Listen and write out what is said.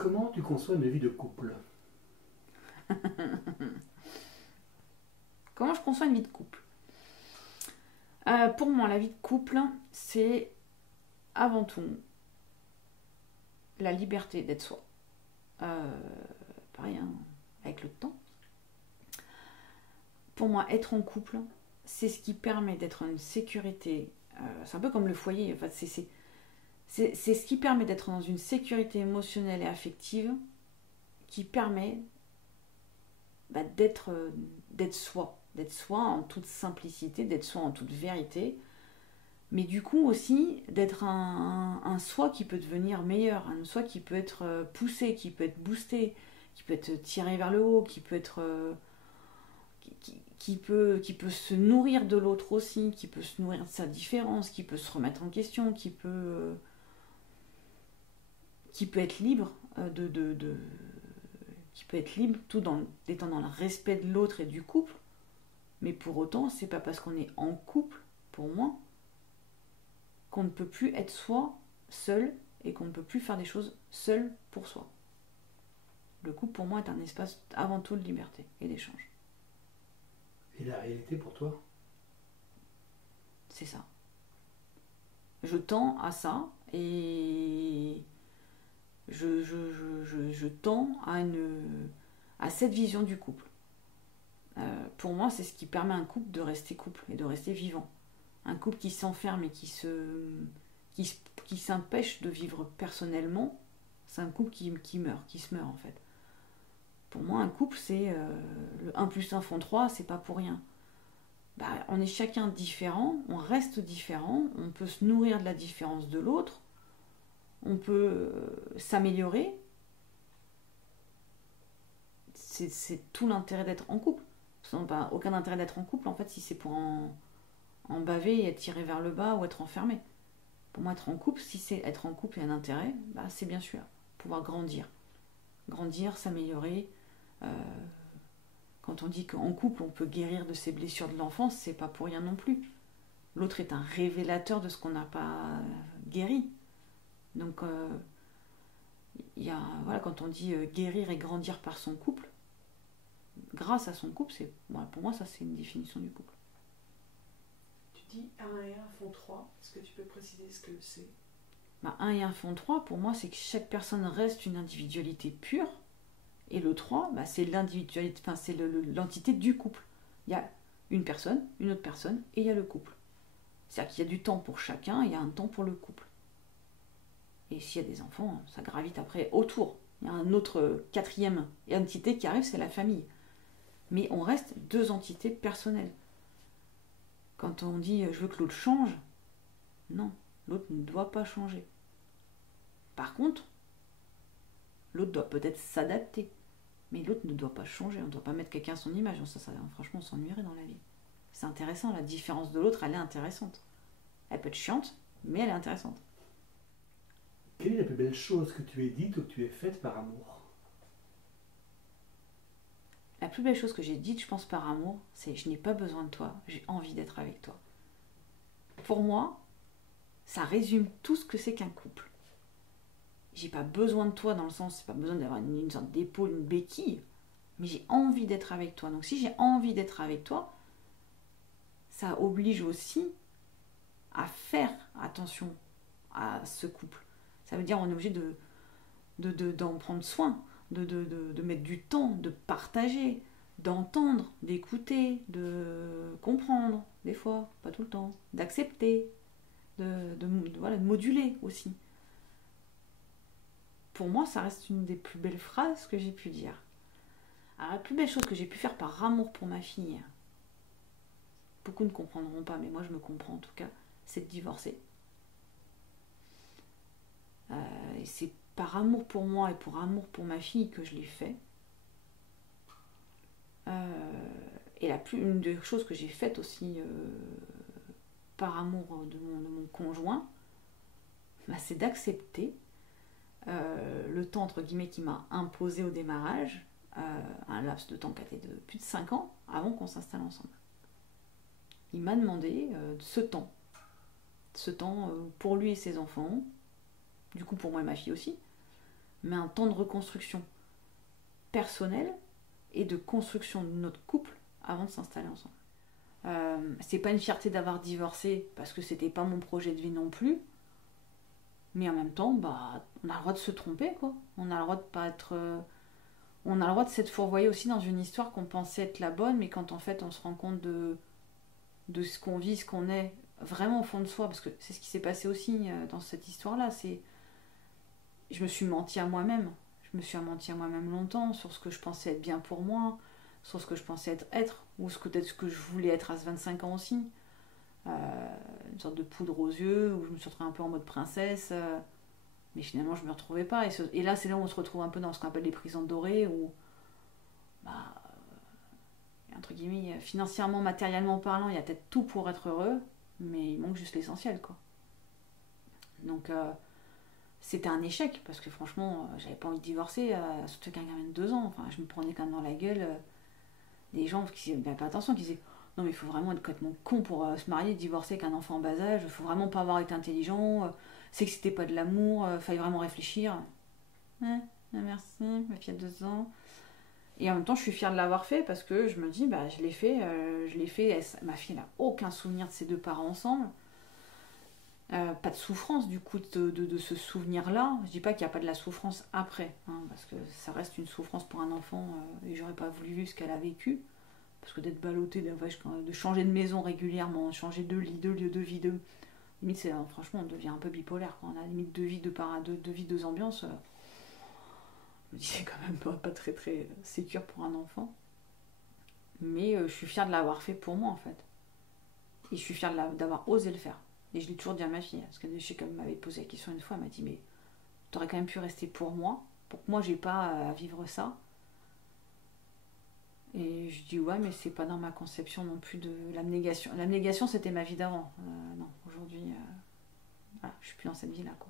Comment tu conçois une vie de couple? Comment je conçois une vie de couple? Pour moi, la vie de couple, c'est avant tout la liberté d'être soi. Pareil, hein, avec le temps. Pour moi, être en couple, c'est ce qui permet d'être une sécurité. C'est un peu comme le foyer. En fait, c'est ce qui permet d'être dans une sécurité émotionnelle et affective qui permet d'être soi. D'être soi en toute simplicité, d'être soi en toute vérité. Mais du coup aussi d'être un soi qui peut devenir meilleur, un soi qui peut être poussé, qui peut être boosté, qui peut être tiré vers le haut, qui peut être qui peut se nourrir de l'autre aussi, qui peut se nourrir de sa différence, qui peut se remettre en question, qui peut être libre qui peut être libre tout en étant dans le respect de l'autre et du couple. Mais pour autant, c'est pas parce qu'on est en couple, pour moi, qu'on ne peut plus être soi seul et qu'on ne peut plus faire des choses seul pour soi. Le couple pour moi est un espace avant tout de liberté et d'échange. Et la réalité pour toi? C'est ça. Je tends à ça et je tends à cette vision du couple. Pour moi, c'est ce qui permet à un couple de rester couple et de rester vivant. Un couple qui s'enferme et qui, qui s'empêche de vivre personnellement, c'est un couple qui meurt, qui se meurt en fait. Pour moi, un couple, c'est le 1 plus 1 font 3, c'est pas pour rien. On est chacun différent, on reste différent, on peut se nourrir de la différence de l'autre, on peut s'améliorer. C'est tout l'intérêt d'être en couple. Sinon, aucun intérêt d'être en couple en fait si c'est pour en baver et être tiré vers le bas ou être enfermé. Pour moi, être en couple, si c'est être en couple et un intérêt, c'est bien sûr pouvoir grandir. Grandir, s'améliorer. Euh, Quand on dit qu'en couple, on peut guérir de ses blessures de l'enfance, c'est pas pour rien non plus. L'autre est un révélateur de ce qu'on n'a pas guéri. Donc, voilà, quand on dit guérir et grandir par son couple, grâce à son couple, pour moi, ça c'est une définition du couple. Tu dis 1 et 1 font 3. Est-ce que tu peux préciser ce que c'est? 1 et 1 font 3, pour moi, c'est que chaque personne reste une individualité pure. Et le 3, c'est l'individualité, c'est l'entité du couple. Il y a une personne, une autre personne, et il y a le couple. C'est-à-dire qu'il y a du temps pour chacun, et il y a un temps pour le couple. Et s'il y a des enfants, ça gravite après autour. Il y a un autre quatrième entité qui arrive, c'est la famille. Mais on reste deux entités personnelles. Quand on dit je veux que l'autre change, non, l'autre ne doit pas changer. Par contre, l'autre doit peut-être s'adapter. Mais l'autre ne doit pas changer, on ne doit pas mettre quelqu'un à son image. Franchement, on s'ennuierait dans la vie. C'est intéressant, la différence de l'autre, elle est intéressante. Elle peut être chiante, mais elle est intéressante. Quelle est la plus belle chose que tu aies dite ou que tu aies faite par amour? La plus belle chose que j'ai dite, je pense, par amour, c'est je n'ai pas besoin de toi, j'ai envie d'être avec toi. Pour moi, ça résume tout ce que c'est qu'un couple. J'ai pas besoin de toi dans le sens, c'est pas besoin d'avoir une sorte d'épaule, une béquille, mais j'ai envie d'être avec toi. Donc si j'ai envie d'être avec toi, ça oblige aussi à faire attention à ce couple. Ça veut dire qu'on est obligé d'en prendre soin, de mettre du temps, de partager, d'entendre, d'écouter, de comprendre, des fois, pas tout le temps, d'accepter, voilà, de moduler aussi. Pour moi, ça reste une des plus belles phrases que j'ai pu dire. Alors, la plus belle chose que j'ai pu faire par amour pour ma fille, beaucoup ne comprendront pas, mais moi je me comprends en tout cas, c'est de divorcer. Et c'est par amour pour moi et pour amour pour ma fille que je l'ai fait. Et une des choses que j'ai faites aussi par amour de mon conjoint, c'est d'accepter le temps entre guillemets qui m'a imposé au démarrage, un laps de temps qui a été de plus de 5 ans avant qu'on s'installe ensemble. Il m'a demandé ce temps pour lui et ses enfants, du coup pour moi et ma fille aussi, mais un temps de reconstruction personnelle et de construction de notre couple avant de s'installer ensemble. C'est pas une fierté d'avoir divorcé parce que c'était pas mon projet de vie non plus, mais en même temps, bah, on a le droit de se tromper, quoi. On a le droit de pas être. On a le droit de s'être fourvoyé aussi dans une histoire qu'on pensait être la bonne, mais quand en fait on se rend compte de ce qu'on vit, ce qu'on est vraiment au fond de soi, parce que c'est ce qui s'est passé aussi dans cette histoire-là. Je me suis menti à moi-même. Je me suis menti à moi-même longtemps sur ce que je pensais être bien pour moi, sur ce que je pensais être ou peut-être ce que je voulais être à ce 25 ans aussi. Une sorte de poudre aux yeux, où je me suis retrouvée un peu en mode princesse, mais finalement je me retrouvais pas. Et là, c'est là où on se retrouve un peu dans ce qu'on appelle les prisons dorées, où, bah, entre guillemets, financièrement, matériellement parlant, il y a peut-être tout pour être heureux, mais il manque juste l'essentiel, quoi. Donc, c'était un échec, parce que franchement, j'avais pas envie de divorcer, surtout qu'un gamin de 2 ans. Enfin, je me prenais quand même dans la gueule des gens qui n'avaient pas attention, qui disaient non, mais il faut vraiment être complètement con pour se marier, divorcer avec un enfant en bas âge, il faut vraiment pas avoir été intelligent, c'est que c'était pas de l'amour, fallait vraiment réfléchir. Merci, ma fille a 2 ans. Et en même temps, je suis fière de l'avoir fait parce que je me dis, bah, je l'ai fait. Ma fille n'a aucun souvenir de ses 2 parents ensemble. Pas de souffrance du coup de ce souvenir-là. Je dis pas qu'il n'y a pas de la souffrance après, hein, parce que ça reste une souffrance pour un enfant et j'aurais pas voulu vivre ce qu'elle a vécu. Parce que d'être ballottée, de changer de maison régulièrement, changer de lit, de lieu de vie, limite, franchement, on devient un peu bipolaire. Quand on a limite 2 vies, 2 ambiances. Je me dis, c'est quand même pas très très sécure pour un enfant. Mais je suis fière de l'avoir fait pour moi en fait. Et je suis fière d'avoir osé le faire. Et je l'ai toujours dit à ma fille, parce que je sais qu'elle m'avait posé la question une fois, elle m'a dit, mais t'aurais quand même pu rester pour moi, pour que moi j'ai pas à vivre ça. Et je dis ouais, mais c'est pas dans ma conception non plus de l'abnégation. L'abnégation, c'était ma vie d'avant. Non, aujourd'hui, voilà, je suis plus dans cette vie-là, quoi.